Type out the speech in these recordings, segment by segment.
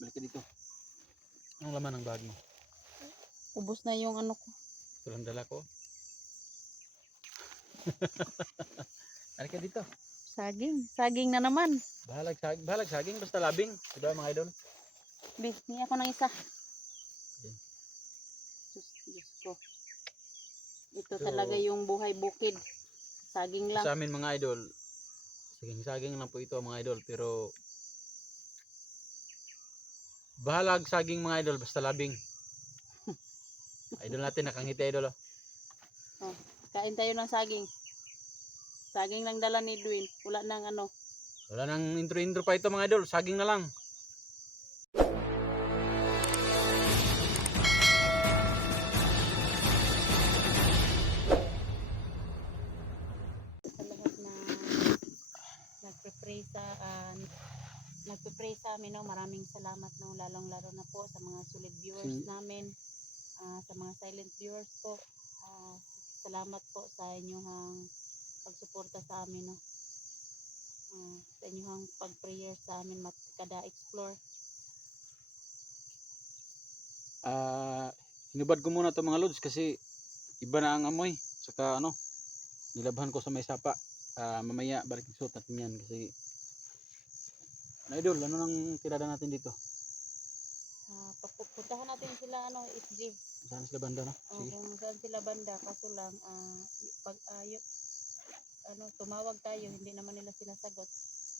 balik ka dito. Anong laman ng bag mo? Ubos na yung ano ko. Ito lang dala ko. Balik ka dito. Saging. Saging na naman. Bahalag saging, basta labing. Diba mga idol? Bis, ni ako ng isa. Yan. Diyos ko. Ito talaga yung buhay bukid. Saging lang. Sa amin mga idol, saging lang po ito mga idol. Pero bahalag saging mga idol, basta labing. Idol natin nakangiti idol. Oh, kain tayo ng saging. Saging lang dala ni Edwin. Wala nang ano. Wala nang intro pa ito mga idol, saging na lang. Sa lahat na nagpe-pray sa amin, no? Maraming salamat, no? Lalong-lalo na po sa mga solid viewers namin, sa mga silent viewers po. Salamat po sa inyong pagsuporta sa amin, no? Sa inyong pag-prayer sa amin, kada explore. Hinubad ko muna ito mga lods kasi iba na ang amoy. Saka ano, nilabhan ko sa may sapa. Mamaya balik suot natin yan kasi idol, ano nang tirada natin dito? Puntahan natin sila, SG. Saan sila banda, no? Sige. Kung saan sila banda, kaso lang, tumawag tayo, hindi naman nila sinasagot.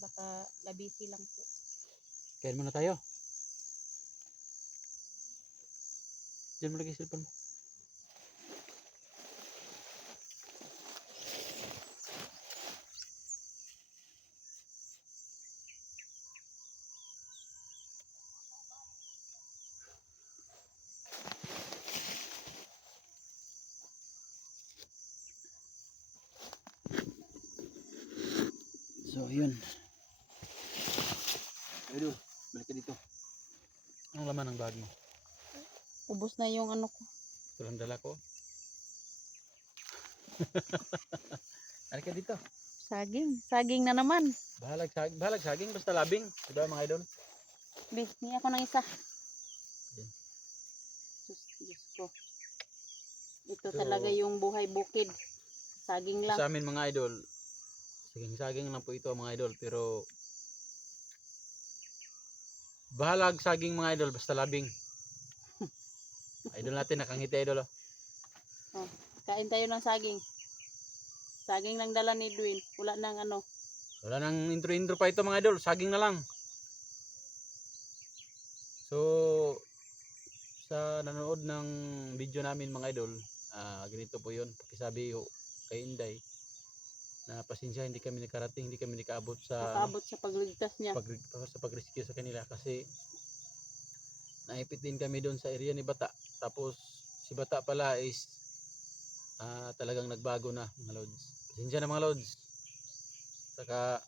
Baka labisi lang po. Kain muna tayo. Diyan mo lagay cellphone mo. So, yun. Idol, balik ka dito. Anong laman ng bag mo? Ubos na yung ano ko. Ito lang dala ko. Balik ka dito. Saging. Saging na naman. Bahalag saging, basta labing. Diba mga idol? Bis, ni ako ng isa. Yan. Diyos ko. Ito talaga yung buhay bukid. Saging lang. Sa amin mga idol, saging lang po ito mga idol. Pero bahalag saging mga idol, basta labing. Idol natin nakangiti idol. Oh, kain tayo ng saging. Saging lang dala ni Edwin. Wala nang ano. Wala nang intro pa ito mga idol, saging na lang. So, sa nanonood ng video namin mga idol, ganito po yun. Pakisabi kay Inday na pasensya, hindi kami nakarating, hindi kami nakaabot sa pagligtas niya. sa pag-rescue sa kanila kasi naipit din kami doon sa area ni Bata. Tapos si Bata pala is talagang nagbago na mga lods. Pasensya na mga lods. Saka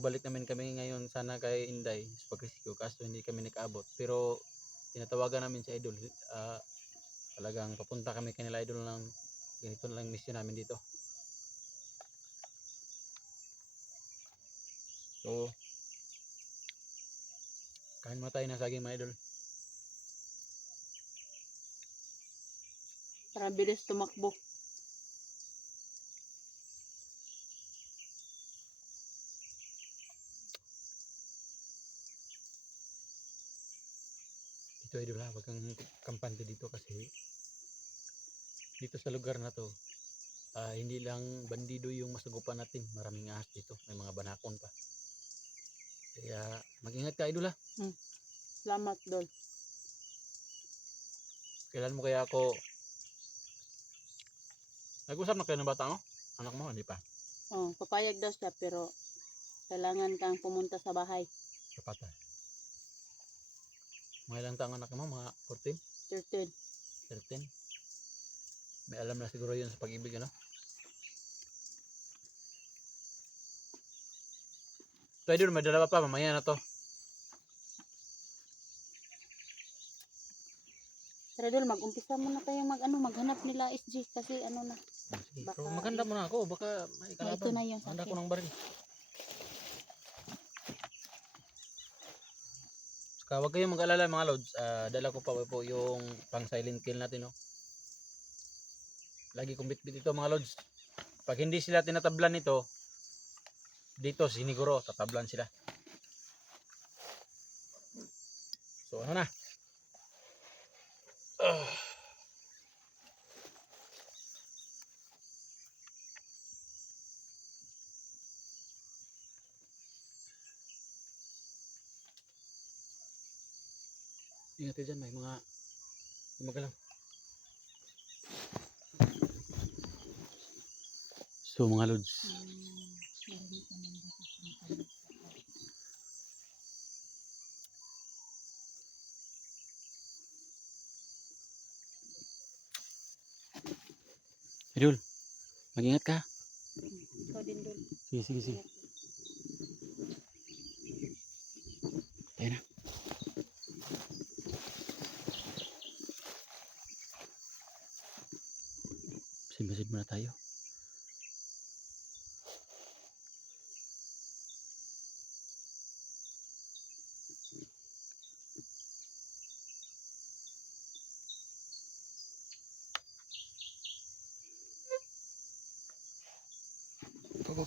balik namin kami ngayon sana kay Inday sa pag-rescue kaso hindi kami nakaabot. Pero tinatawagan namin si Idol. Talagang papunta kami kanila Idol ng ganito na lang mission namin dito. So, kain mo tayo na saging mga idol. Para bilis tumakbo. Dito idol ha, wag kang kampante dito kasi dito sa lugar na to, hindi lang bandido yung masagupan natin. Maraming ahas dito, may mga banakon pa. Kaya mag-ingat ka idol ha. Salamat Dol. Kailan mo kaya ako nag-usap na kayo ng bata mo? Anak mo, hindi pa? Papayag daw siya pero kailangan kang pumunta sa bahay. Kapatay. Mga ilang taong anak mo? Mga 14? 13. 13? May alam na siguro yun sa pag-ibig ano? Ito idol, may dalawa pa, mamaya na to. Tara Dol, mag-umpisa muna tayo maghanap nila SG kasi na. Sige, Baka pero maganda mo na ako, baka may kalaban. ito na yung Maganda sakit. ko ng baril. Huwag kayong mag-alala mga lods. Dala ko pa po yung pang silent kill natin, no. Lagi kong bitbit ito mga lods. Pag hindi sila tinatablan nito, dito siniguro tatablan sila. So ano na? Ingat kayo dyan, may mga gumagalaw. So mga lods, Marami ka ng batas ng kanya. Idol, mag-ingat ka. Ikaw din dul. Sige, sige, sige. Tayo na. Basid muna tayo. Go.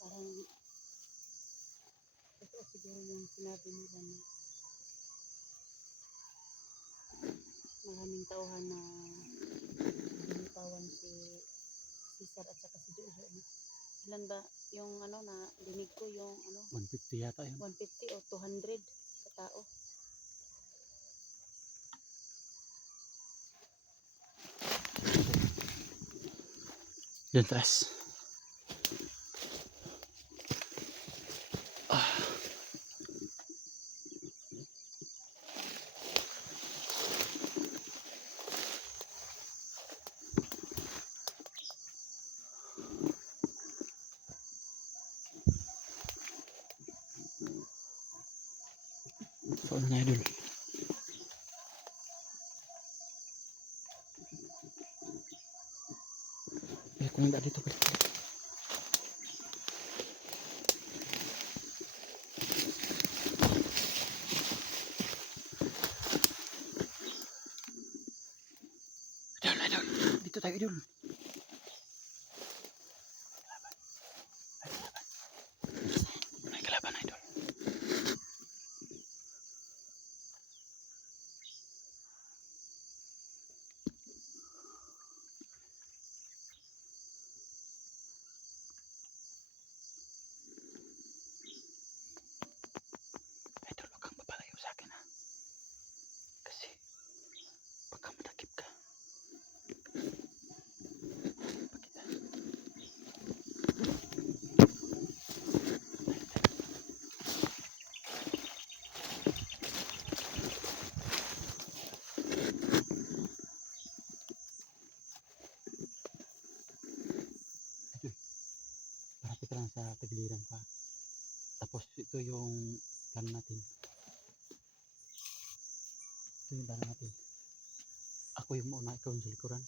Parang ito siguro yung sinabi nila na maraming tauhan na binitawan si Cesar at saka si Jojo. Ilan ba yung ano na dinig ko yung ano 150 yata yun. 150 o 200 sa tao. Diyan taas. So ano na idol? Kung hindi dito balik. Idol. Dito tayo idol. May kalaban idol. Idol, wag kang papalayo sa akin ha. Kasi baka matakip ka. Parapit ka lang sa tagiliran ka. Tapos ito yung plan natin. Ito yung plan natin. Ako yung mauna, ikaw yung sa likuran.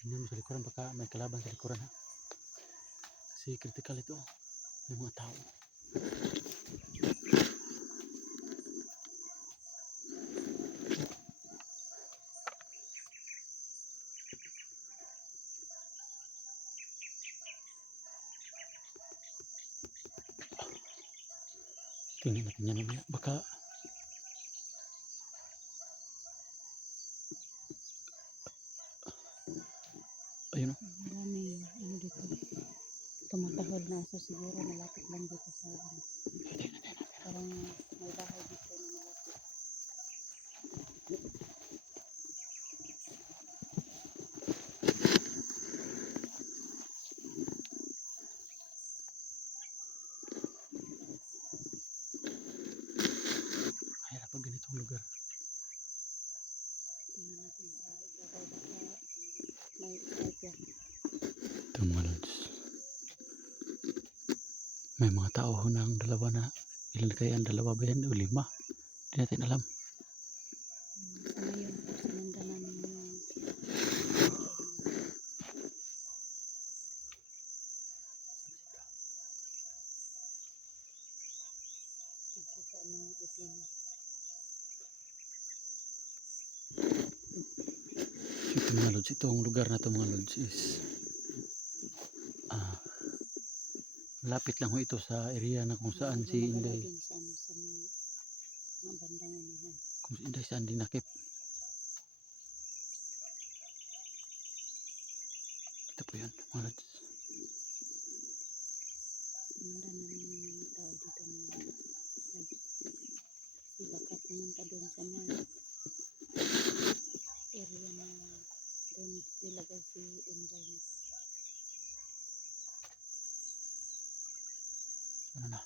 Tingnan mo sa likuran, baka may kalaban sa likuran ha. Kasi critical ito. May mga tao. Tingnan natin yan mamaya. Baka ayun o. Maraming ano dito. Tumatahol na aso siguro malapit lang dito sa ano. Parang may bahay dito na malapit. Mahirap pag ganitong lugar. Tingnan natin sa ibabaw baka may sniper. Ito mga lods. May mga tao ho ng dalawa na ilan kaya ang dalawa ba yan o 5? Hindi natin alam. Sa ngayon po, sinundan namin yung nakita ng itim. Ito mga lods, itong lugar na ito mga lods is malapit lang ho ito sa area na kung saan si Inday, Din sa ano, sa mga bandang unahan. kung si Inday saan dinakip. Ito po yun mga lods. Sinundan namin yung mga tao dito mga kasi baka pumunta doon sa mga area na doon nilagay si Inday na. Ano na?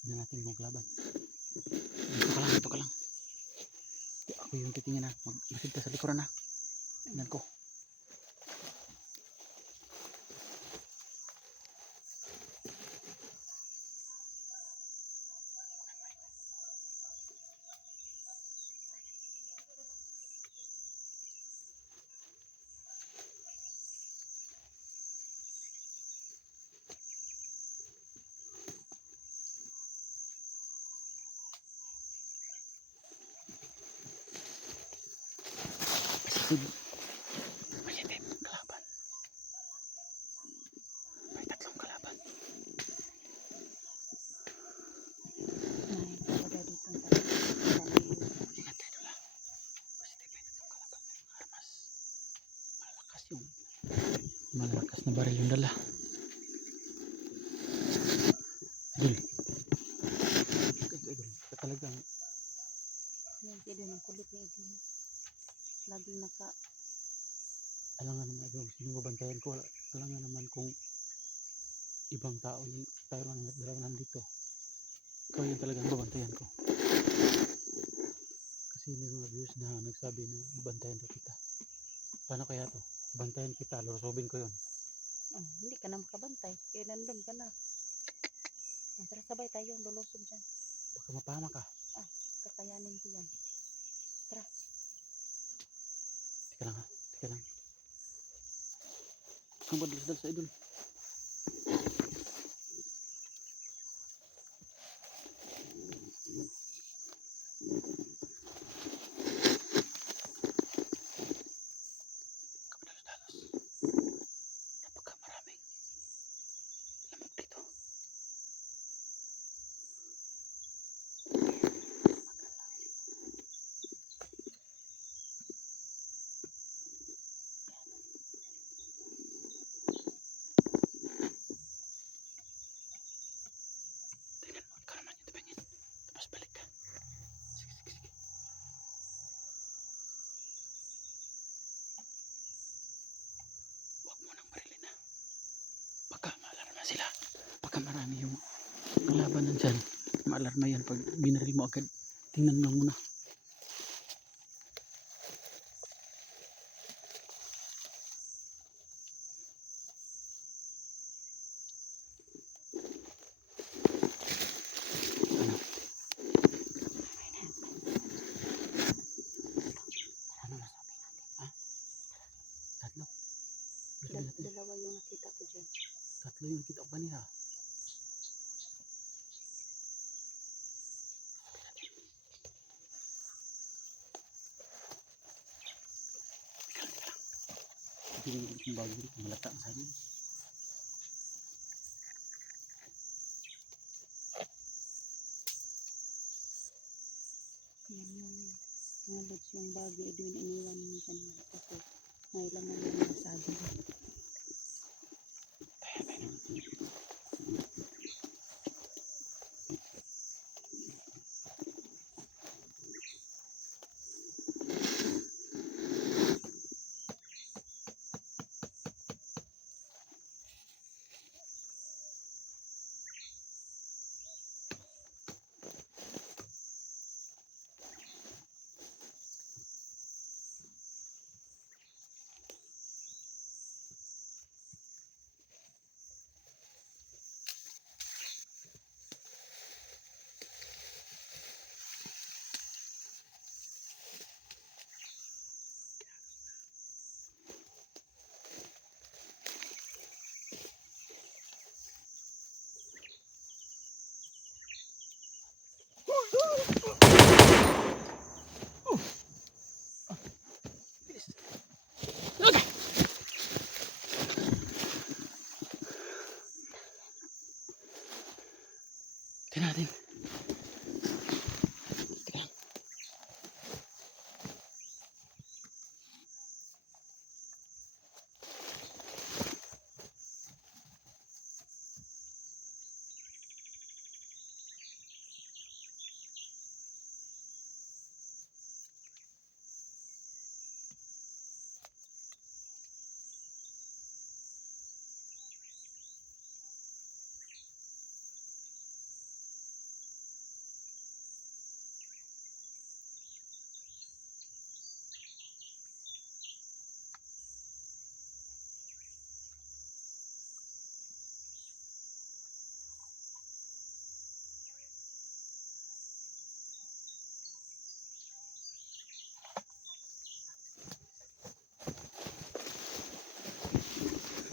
Tingnan natin kung laban. Ito ka lang. Ako yung titingin na. Magmasid ka sa likuran na. Tingnan ko. Masid. Masid. Kalaban. May 3 kalaban. May talaga dito ang talaga. Ingat kayo doon ha. Masid. May 3 kalaban. May mga armas. Malakas na baril yung dala. Idol. Idol. Talagang Yan, kaya doon ang kulit ni Edwin. Laging naka alangan naman idol. Sino babantayan ko? Alangan naman kung ibang tao yung tayo lang dalawa nandito. Ikaw yung talagang babantayan ko. Kasi may mga views na nagsabi na babantayan daw kita. Paano kaya to? Bantayan kita, lusobin ko yun. hindi ka na makabantay. Kaya nandun ka na. Tara sabay tayong lulusob dyan. Baka mapahama ka. Kakayanin ko yan. Teka lang ha. Teka lang. Ang badal sa idol. Napakamaraming lamok dito. Tingnan mo, ikaw naman yung tumingin. Tapos balik ka. Sige. Huwag mo nang marilin ha. Baka maalarma sila. Baka marami yung kalaban nandyan. Maalarma yan pag binaril mo agad. Tingnan mo muna. Ano nasabi natin? Ha? Tatlo. Dalawa yung nakita ko dyan. Tatlo yung kita ko kanina. Hindi yung bago dito. Malata ang sabi. Yan yung lods yung bagay Edwin iniwan mo dyan. Kasi may laman yung nasabi. natin. Teka lang.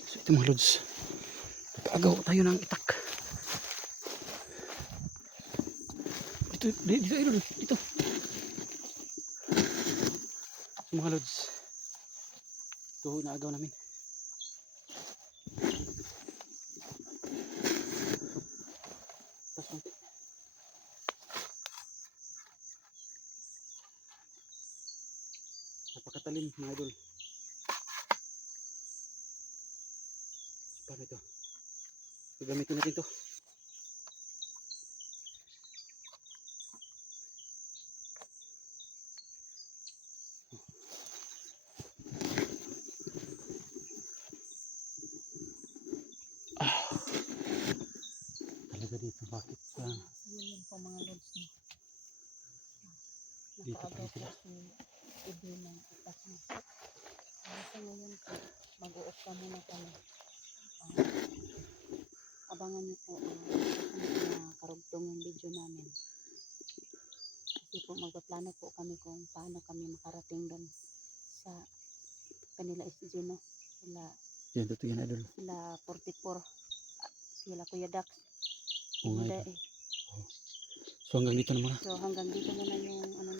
So ito mga lods, agaw tayo ng itak. Dito idol, dito. So mga lods, ito naagaw namin. Tapos konti. Napakatalim mga idol. Paano ito? Gagamitin natin ito. Talaga dito, bakit Sa ngayon po mga lods na Dito pa nakaagaw rin sila. po si Edwin ng itak niya. Sa ngayon po, mag-u-off ka muna kami. Abangan niyo po na karugtong yung video namin. Kasi po magpaplano po kami kung paano kami makarating doon sa kanila studio, no? Yan, totoo yan idol. Sila 44, sila Kuya Dax. Oo nga, Hindi idol. eh. So hanggang dito na muna. So hanggang dito muna yung ano